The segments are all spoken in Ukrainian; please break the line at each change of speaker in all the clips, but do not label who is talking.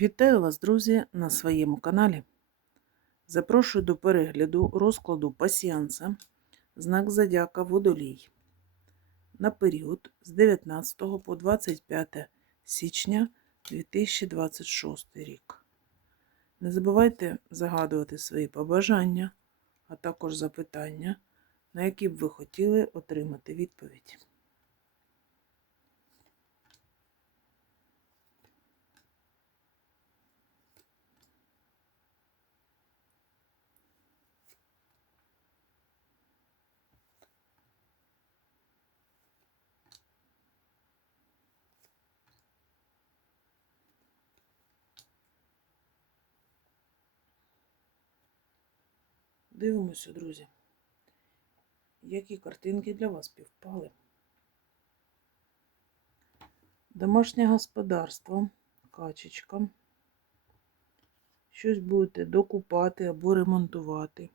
Вітаю вас, друзі, на своєму каналі. Запрошую до перегляду розкладу пасіанса знак Зодіака Водолій на період з 19 по 25 січня 2026 рік. Не забувайте загадувати свої побажання, а також запитання, на які б ви хотіли отримати відповідь. Дивимося, друзі, які картинки для вас півпали. Домашнє господарство, качечка. Щось будете докупати або ремонтувати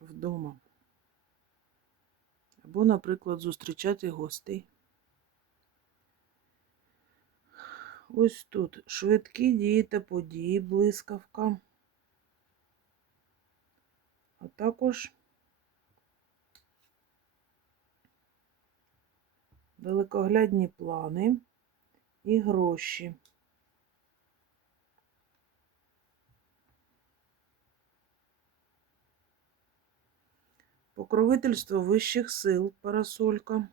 вдома. Або, наприклад, зустрічати гостей. Ось тут швидкі дії та події, блискавка. Також далекоглядні плани і гроші. Покровительство вищих сил, парасолька.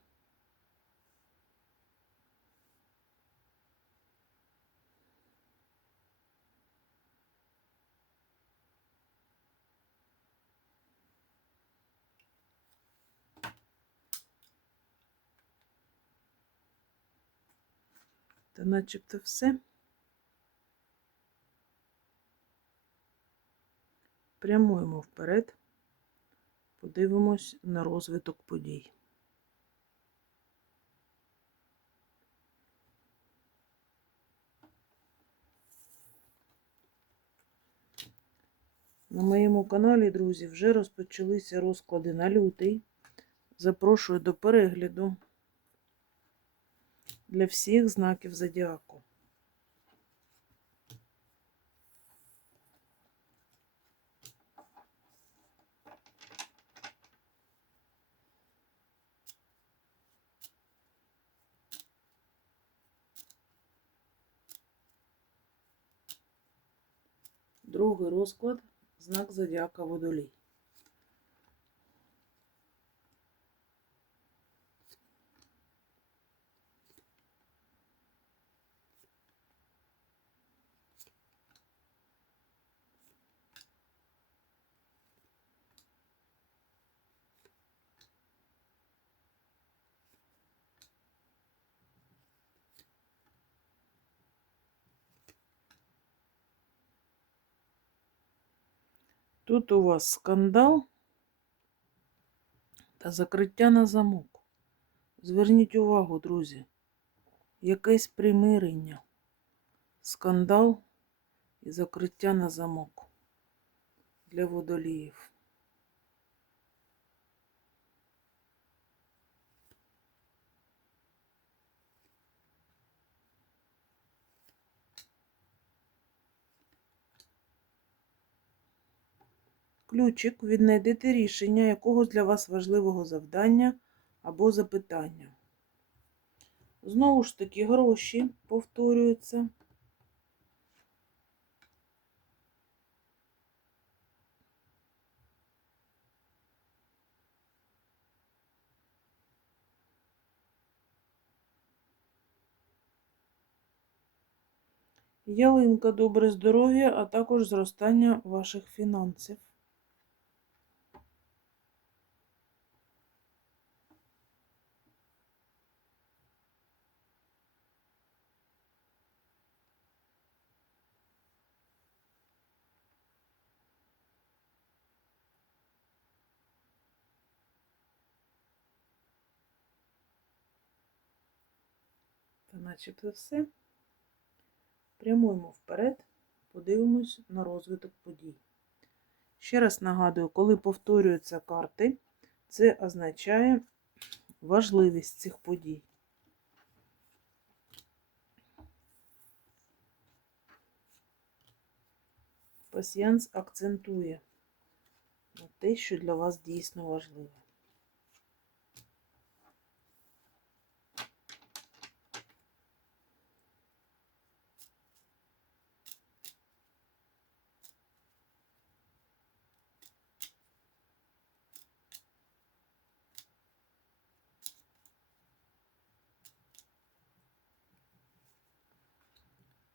Начебто все. Прямуємо вперед, подивимось на розвиток подій. На моєму каналі, друзі, вже розпочалися розклади на лютий. Запрошую до перегляду для всіх знаків зодіаку. Другий розклад знак зодіака водолій. Тут у вас скандал та закриття на замок. Зверніть увагу, друзі, якесь примирення, скандал і закриття на замок для водоліїв. Ключик віднайдете рішення якогось для вас важливого завдання або запитання. Знову ж таки, гроші повторюються. Ялинка, добре здоров'я, а також зростання ваших фінансів. Та начебто все. Прямуємо вперед, подивимось на розвиток подій. Ще раз нагадую, коли повторюються карти, це означає важливість цих подій. Пасіянс акцентує на те, що для вас дійсно важливе.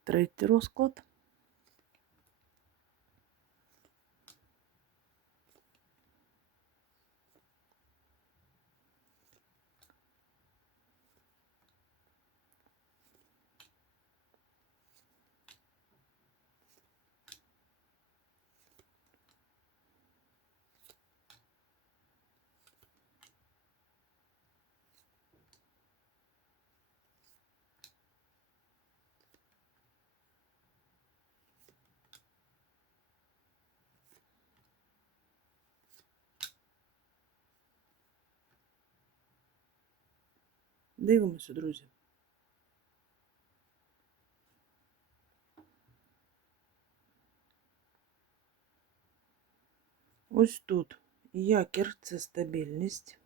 Третій розклад. Дивимося, друзі. Ось тут якір це стабільність.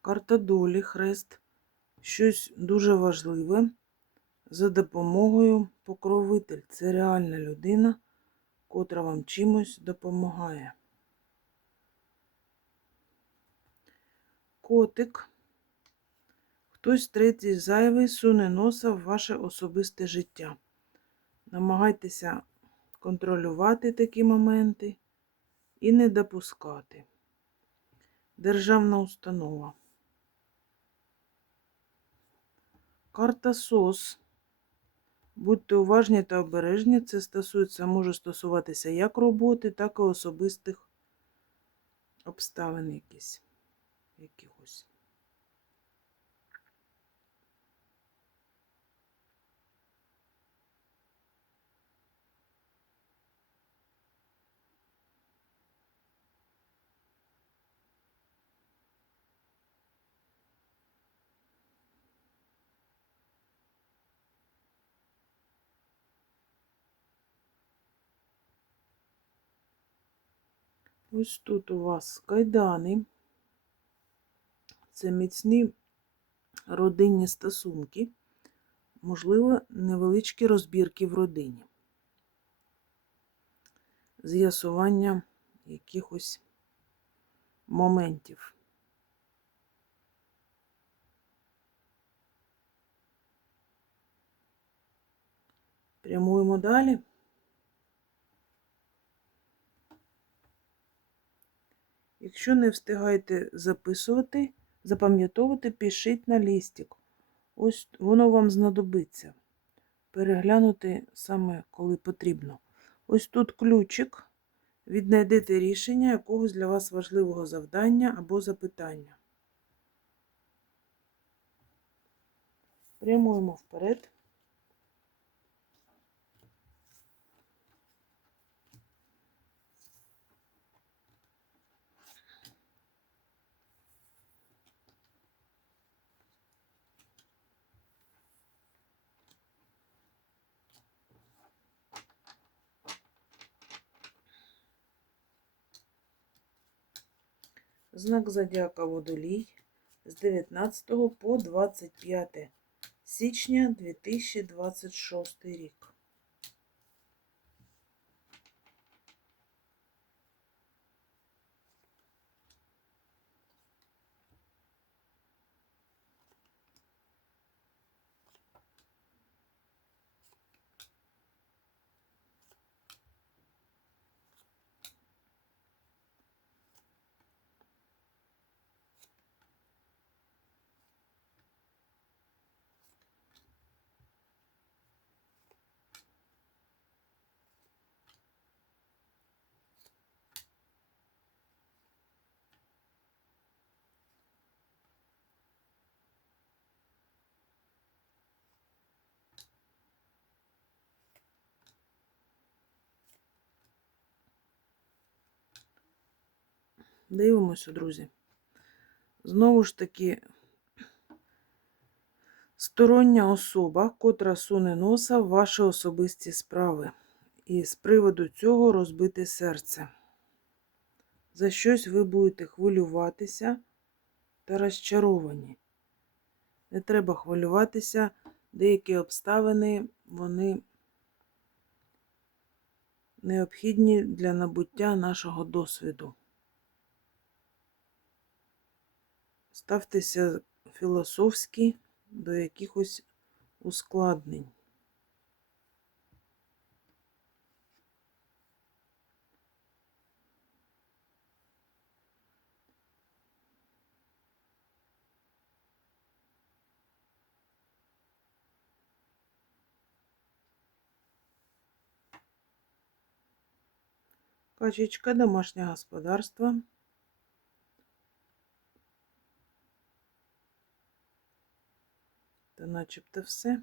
Карта долі, хрест, щось дуже важливе за допомогою покровитель. Це реальна людина, котра вам чимось допомагає. Котик. Хтось третій зайвий суне носа в ваше особисте життя. Намагайтеся контролювати такі моменти і не допускати. Державна установа. Карта СОС. Будьте уважні та обережні. Це стосується, може стосуватися як роботи, так і особистих обставин якісь. якихось. Ось тут у вас кайдани. Це міцні родинні стосунки, можливо, невеличкі розбірки в родині. З'ясування якихось моментів. Прямуємо далі. Якщо не встигаєте записувати, запам'ятовувати, пишіть на лістик. Ось воно вам знадобиться. Переглянути саме коли потрібно. Ось тут ключик. Віднайдете рішення якогось для вас важливого завдання або запитання. Прямуємо вперед. Знак Зодіака Водолій з 19 по 25 січня 2026 рік. Дивимося, друзі. Знову ж таки, стороння особа, котра суне носа в ваші особисті справи. І з приводу цього розбите серце. За щось ви будете хвилюватися та розчаровані. Не треба хвилюватися, деякі обставини, вони необхідні для набуття нашого досвіду. Ставтеся філософськи до якихось ускладнень. Качечка, домашнє господарство. Та начебто все.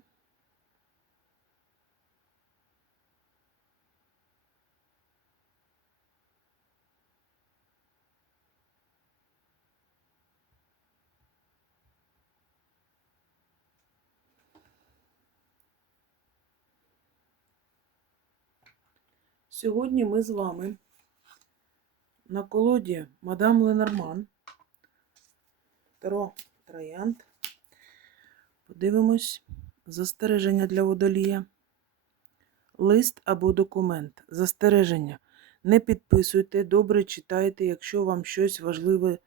Сьогодні ми з вами на колоді Мадам Ленорман. Таро Троянд. Подивимось. Застереження для водолія. Лист або документ. Застереження. Не підписуйте, добре читайте, якщо вам щось важливе,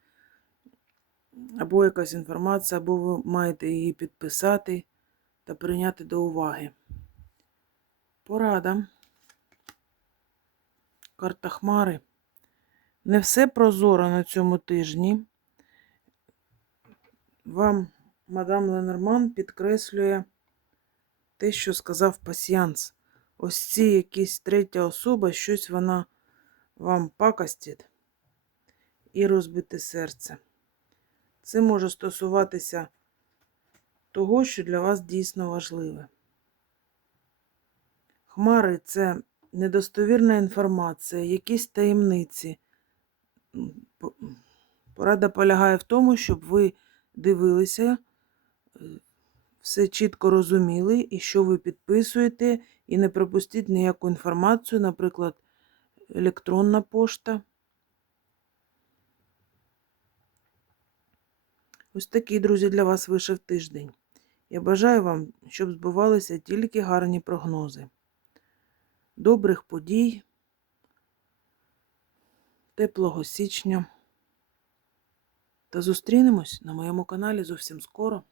або якась інформація, або ви маєте її підписати та прийняти до уваги. Порада. Карта Хмари. Не все прозоро на цьому тижні. Вам мадам Ленорман підкреслює те, що сказав пасіянс. Ось ці якісь третя особа, щось вона вам пакостить і розбите серце. Це може стосуватися того, що для вас дійсно важливе. Хмари це недостовірна інформація, якісь таємниці. Порада полягає в тому, щоб ви дивилися, все чітко розуміли, і що ви підписуєте, і не пропустіть ніяку інформацію, наприклад, електронна пошта. Ось такий, друзі, для вас вийшов тиждень. Я бажаю вам, щоб збувалися тільки гарні прогнози. Добрих подій, теплого січня. Та зустрінемось на моєму каналі зовсім скоро.